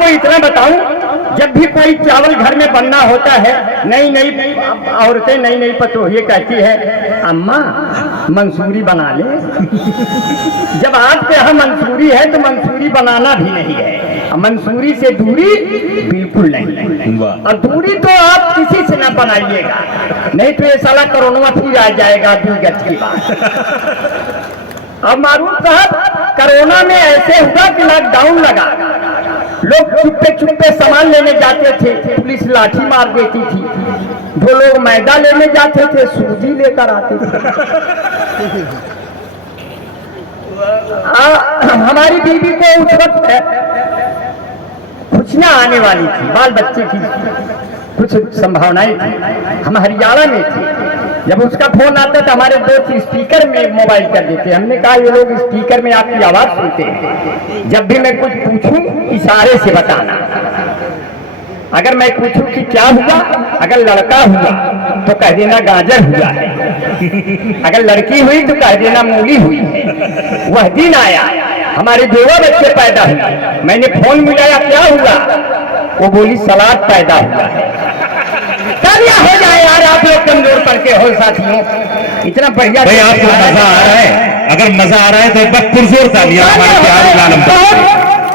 आपको इतना बताऊं, जब भी कोई चावल घर में बनना होता है, नई नई औरतें, नई नई पतोहिए कहती है, अम्मा मंसूरी बना ले। जब आपके यहाँ मंसूरी है तो मंसूरी बनाना भी नहीं है, मंसूरी से दूरी बिल्कुल नहीं। और दूरी तो आप किसी से ना बनाइएगा, नहीं तो ये साला कोरोना फिर आ जाएगा 2 गज की बात। अब मारूफ साहब, कोरोना में ऐसे हुआ कि लॉकडाउन लगा, लोग चुप्पे चुप्पे सामान लेने जाते थे, पुलिस लाठी मार देती थी। जो लोग मैदा लेने जाते थे सूजी लेकर आते थे। हमारी बीवी को उस वक्त खुशियां आने वाली थी, बाल बच्चे की कुछ संभावनाएं थी। हम हरियाणा में थे, जब उसका फोन आता तो हमारे दोस्त स्पीकर में मोबाइल कर देते। हमने कहा ये लोग स्पीकर में आपकी आवाज सुनते हैं, जब भी मैं कुछ पूछूं इशारे से बताना। अगर मैं पूछूं कि क्या हुआ, अगर लड़का हुआ तो कह देना गाजर हुआ है, अगर लड़की हुई तो कह देना मूली हुई है। वह दिन आया हमारे 2 बच्चे पैदा हुए, मैंने फोन मिलाया क्या हुआ, वो बोली सलाद पैदा हुआ है। तालियां हो जाए यार, आप लोग कमजोर करके हो साथियों, इतना बढ़िया। भाई आपको मजा आ रहा है? अगर मजा आ रहा है तो एक बार पुरजोर तालियां हमारे प्यारे आलम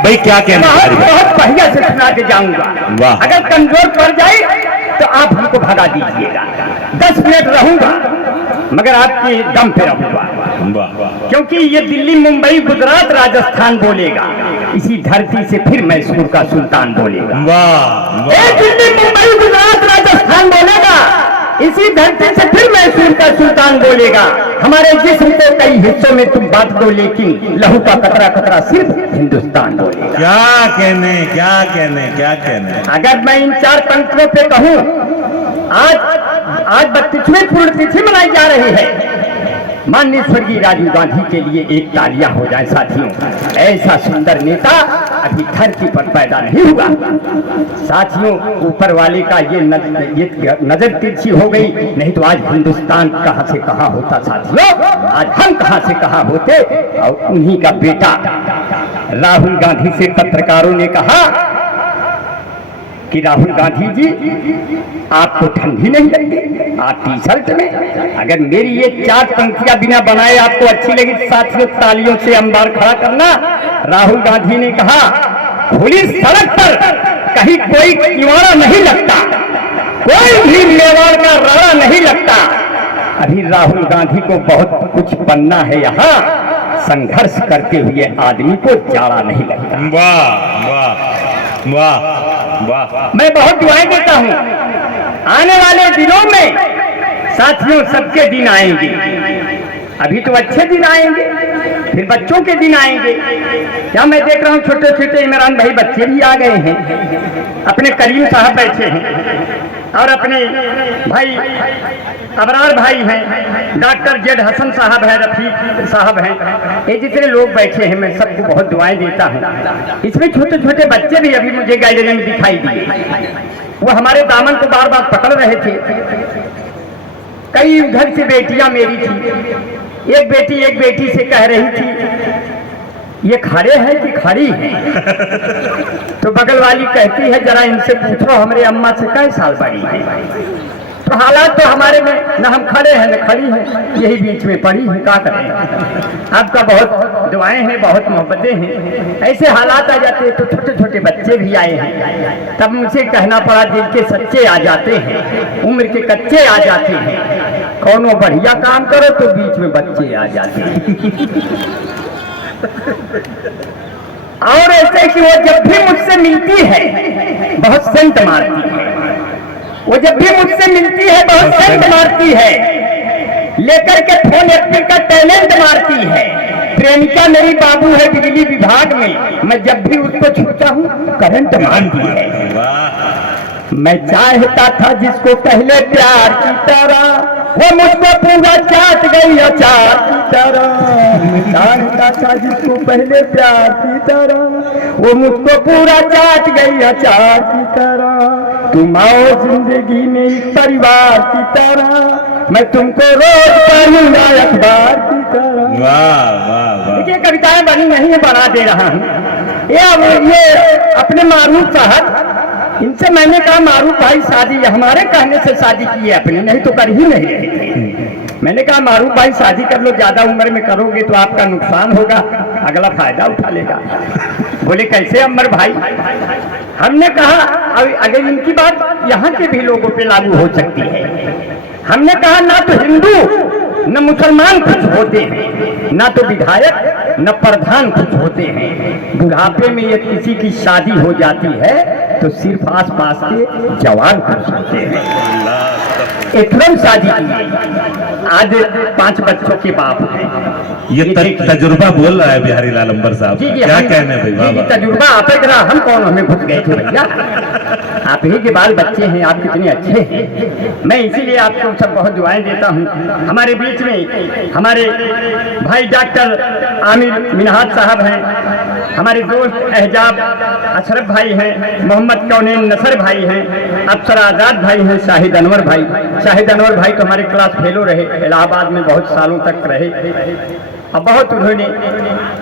भाई। क्या कहना है? बहुत बढ़िया से सुना के जाऊंगा। अगर कमजोर पड़ जाए तो आप हमको भगा दीजिएगा, 10 मिनट रहूंगा मगर आपके दम पे रहूंगा, क्योंकि ये दिल्ली, मुंबई, गुजरात, राजस्थान बोलेगा, इसी धरती से फिर मैसूर का सुल्तान बोलेगा। दिल्ली, मुंबई, गुजरात, राजस्थान बोलेगा, इसी धरती से फिर मैसूर का सुल्तान बोलेगा। हमारे जिस्म के कई हिस्सों में तुम बांट दो, लेकिन लहू का कतरा कतरा सिर्फ हिंदुस्तान बोलेगा। क्या कहने, क्या कहने, क्या कहने। अगर मैं इन 4 पंक्तियों पे कहूं, आज 32वीं पुण्यतिथि मनाई जा रही है। माननीय स्वर्गीय राजीव गांधी के लिए एक तालियां हो जाए साथियों। ऐसा सुंदर नेता अभी धरती पर पैदा नहीं हुआ साथियों। ऊपर वाले का ये नजर तिरछी हो गई, नहीं तो आज हिंदुस्तान कहां से कहां होता साथियों, आज हम कहां से कहां होते। और उन्हीं का बेटा राहुल गांधी से पत्रकारों ने कहा कि राहुल गांधी जी आपको ठंडी नहीं लगती, आप टी-शर्ट में। अगर मेरी ये 4 पंक्तियां बिना बनाए आपको अच्छी लगी तो साथियों तालियों से अंबार खड़ा करना। राहुल गांधी ने कहा, खुली सड़क पर कहीं कोई किवाड़ा नहीं लगता, कोई भी मेवाड़ का राड़ा नहीं लगता। अभी राहुल गांधी को बहुत कुछ बनना है, यहाँ संघर्ष करते हुए आदमी को जाड़ा नहीं लगता। वाह वाह वाह वाह। मैं बहुत दुआएं देता हूं, आने वाले दिनों में साथियों सबके दिन आएंगे। अभी तो अच्छे दिन आएंगे, फिर बच्चों के दिन आएंगे। क्या मैं देख रहा हूं छोटे छोटे इमरान भाई बच्चे भी आ गए हैं, अपने करीम साहब बैठे हैं और अपने भाई अबरार भाई हैं, डॉक्टर जेड हसन साहब है, रफीक साहब हैं, ये जितने लोग बैठे हैं मैं सबको बहुत दुआएं देता हूं। इसमें छोटे छोटे बच्चे भी अभी मुझे गैलरी में दिखाई दिए, वो हमारे दामन को बार बार पकड़ रहे थे। कई उधर से बेटियां मेरी थी, एक बेटी से कह रही थी ये खड़े हैं कि खड़ी हैं। तो बगल वाली कहती है जरा इनसे पूछो हमारे अम्मा से कै साल बड़ी है। तो हालात तो हमारे में न हम खड़े हैं न खड़ी हैं, यही बीच में पड़ी है, क्या करें। आपका बहुत दुआएं हैं, बहुत मोहब्बतें हैं। ऐसे हालात आ जाते हैं तो छोटे छोटे बच्चे भी आए हैं, तब मुझे कहना पड़ा दिल के सच्चे आ जाते हैं, उम्र के कच्चे आ जाते हैं। कौनो बढ़िया काम करो तो बीच में बच्चे आ जाते हैं। और ऐसे कि वो जब भी मुझसे मिलती है बहुत सेंट मारती है, वो जब भी मुझसे मिलती है बहुत सेंट मारती है, लेकर के फोन एक्टिंग का टैलेंट मारती है। प्रेमिका मेरी बाबू है बिजली विभाग में, मैं जब भी उसको छूता हूँ करंट मारती है। मैं चाहता था जिसको पहले प्यार की तरह, वो मुझको पूरा चाट गई अचार की तरह। मैं चाहता था जिसको पहले प्यार की तरह, वो मुझको पूरा चाट गई अचार की तरह। तुम आओ जिंदगी में एक परिवार की तरह, मैं तुमको रोज पढ़ूंगा अखबार की तरह। वाह वाह वाह। देखिए कविताएं बनी नहीं है, बना दे रहा हूँ। ये अपने मारूफ साहब, इनसे मैंने कहा मारूफ भाई शादी हमारे कहने से शादी की है अपने, नहीं तो कर ही नहीं रहे थे। मैंने कहा मारूफ भाई शादी कर लो, ज्यादा उम्र में करोगे तो आपका नुकसान होगा, अगला फायदा उठा लेगा। बोले कैसे अमर भाई? हमने कहा अगर इनकी बात यहाँ के भी लोगों पे लागू हो सकती है। हमने कहा ना तो हिंदू न मुसलमान खुश होते हैं, ना तो विधायक न प्रधान खुश होते हैं। बुढ़ापे में यदि किसी की शादी हो जाती है तो सिर्फ आस पास के जवान खुश होते हैं। एकदम शादी की, आज 5 बच्चों के बाप हैं। ये तजुर्बा बोल रहा है बिहारी लाल अंबर साहब, क्या कहने भाई? जी, तजुर्बा आप करा, हम कौन हमें घुस गए थे भैया? आप ही के बाल बच्चे हैं, आप कितने अच्छे हैं। मैं इसीलिए आपको सब बहुत दुआएं देता हूँ। हमारे बीच में हमारे भाई डॉक्टर आमिर मिनहाज साहब हैं, हमारे दोस्त एहजाब अशरफ भाई हैं, मोहम्मद कौनैन नसर भाई हैं, अफसर आजाद भाई हैं, शाहिद अनवर भाई। शाहिद अनवर भाई तो हमारे क्लास फेलो रहे, इलाहाबाद में बहुत सालों तक रहे। अब बहुत उन्होंने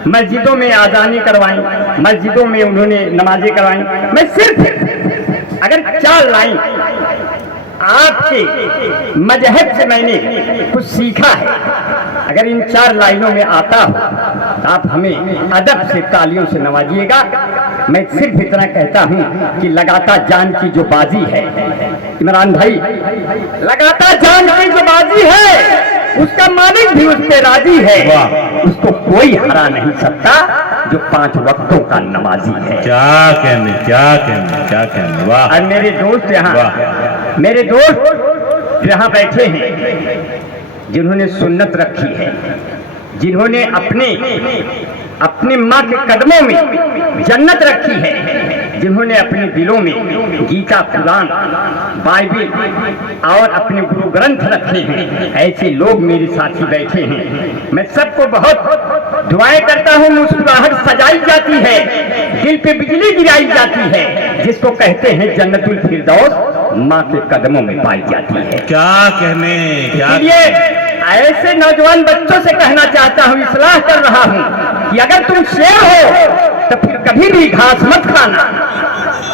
मस्जिदों में आज़ानी करवाई, मस्जिदों में उन्होंने नमाजें करवाई। मैं सिर्फ अगर 4 लाइन आपके मजहब से मैंने कुछ सीखा है, अगर इन 4 लाइनों में आता हो तो आप हमें अदब से तालियों से नवाजिएगा। मैं सिर्फ इतना कहता हूँ कि लगाता जान की जो बाजी है इमरान भाई, लगाता जान की जो बाजी है उसका मालिक भी उस पे राजी है, उसको कोई हरा नहीं सकता जो 5 वक्तों का नमाजी है। क्या कहने, क्या कहने, क्या कहने। वाह। और मेरे दोस्त यहाँ बैठे हैं जिन्होंने सुन्नत रखी है, जिन्होंने अपने माँ के कदमों में जन्नत रखी है, जिन्होंने अपने दिलों में गीता, कुरान, बाइबिल और अपने गुरु ग्रंथ रखे हैं, ऐसे लोग मेरे साथी बैठे हैं। मैं सबको बहुत दुआएं करता हूँ। मुस्कुराहट सजाई जाती है, दिल पे बिजली गिराई जाती है, जिसको कहते हैं जन्नतुल फिरदौस माँ के कदमों में पाई जाती है। क्या कहने, क्या ऐसे नौजवान बच्चों से कहना चाहता हूँ, इस्लाह कर रहा हूँ कि अगर तुम शेर हो तो फिर कभी भी घास मत खाना,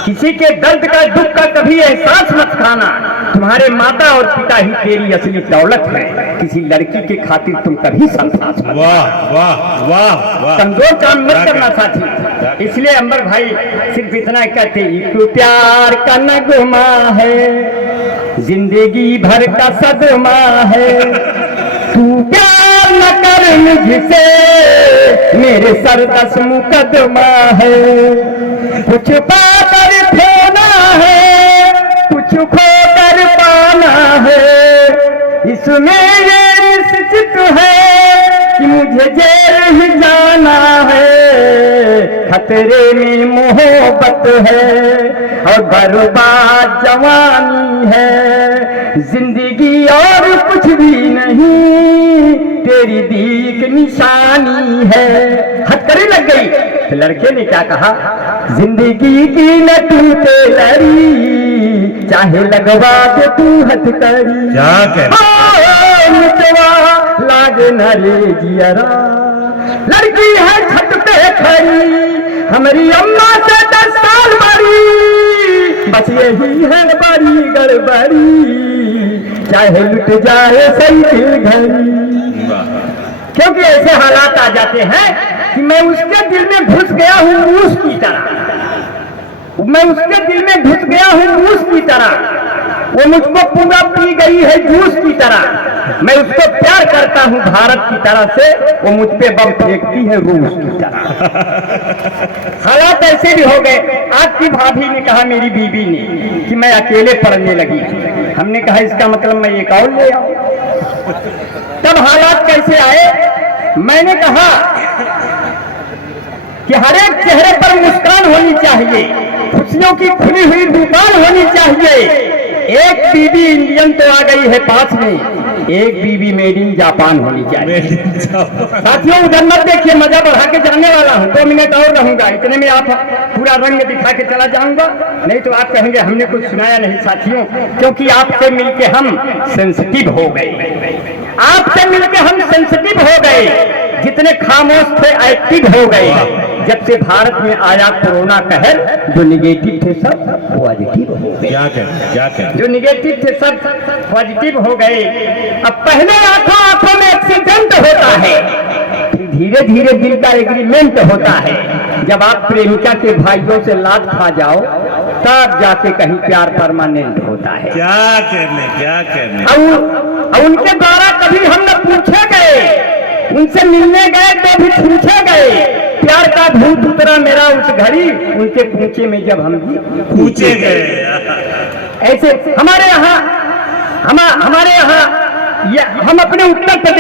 किसी के दर्द का, दुख का कभी एहसास मत खाना। तुम्हारे माता और पिता ही तेरी असली दौलत है, किसी लड़की के खातिर तुम कभी संसास मत। वाह वाह वाह वाह। कमजोर काम मत करना साथी। इसलिए अंबर भाई सिर्फ इतना कहते, तू प्यार का नगमा है, जिंदगी भर का सदमा है, तू प्यार न कर मुझसे, मेरे सर 10 मुकदमा है, कुछ पाकर खोना है, कुछ खोकर पाना है, इसमें ये निश्चित है कि मुझे जेल ही जाना है, खतरे में मोहब्बत है और बर्बाद जवानी है, जिंदगी और कुछ भी नहीं, तेरी दीक निशानी है। हथकड़ी लग गई तो लड़के ने क्या कहा, जिंदगी की न टूटे लड़ी, चाहे लगवा दे तू हथकड़ी। क्या लाग न रे जियरा, लड़की है छत पे खड़ी, हमारी अम्मा से 10 साल बड़ी, बस यही है बड़ी गड़बड़ी, चाहे लुट जाए साइकिल घड़ी। क्योंकि ऐसे हालात आ जाते हैं कि मैं उसके दिल में घुस गया हूँ मूस की तरह, मैं उसके दिल में घुस गया हूँ मूस की तरह, वो मुझको पूरा पी गई है जूस की तरह, मैं उसको प्यार करता हूँ भारत की तरह से, वो मुझ पे बम फेंकती है रूस की तरह। हालात ऐसे भी हो गए। आपकी भाभी ने कहा मेरी बीवी ने कि मैं अकेले पढ़ने लगी, हमने कहा इसका मतलब मैं एक और ले आऊं। तब हालात कैसे आए, मैंने कहा कि हर एक चेहरे पर मुस्कान होनी चाहिए, खुशियों की खुली हुई दुकान होनी चाहिए। एक बीबी इंडियन तो आ गई है पास में, एक बीबी मेड इन जापान होनी चाहिए। साथियों उधर मत देखिए, मजा बढ़ा के जाने वाला हूँ, 2 मिनट और रहूंगा, इतने में आप पूरा रंग दिखा के चला जाऊंगा, नहीं तो आप कहेंगे हमने कुछ सुनाया नहीं। साथियों क्योंकि आपसे मिलके हम सेंसिटिव हो गए, आपसे मिलके हम सेंसिटिव हो गए, जितने खामोश थे एक्टिव हो गए, जब से भारत में आया कोरोना कहर, जो निगेटिव थे सब पॉजिटिव हो गए। क्या कहें जो निगेटिव थे सब पॉजिटिव हो गए। अब पहले आंखों में एक्सीडेंट होता है, फिर धीरे धीरे दिल का एग्रीमेंट होता है। जब आप प्रेमिका के भाइयों से लात खा जाओ तब जाके कहीं प्यार परमानेंट होता है। क्या कहने अब उनके द्वारा कभी हम न पूछे गए, उनसे मिलने गए तो भी पूछे गए। प्यार का भूत उतरा मेरा उस घड़ी, उनके पूछे में जब हम भी पूछे गए। ऐसे हमारे यहाँ हम अपने उत्तर प्रदेश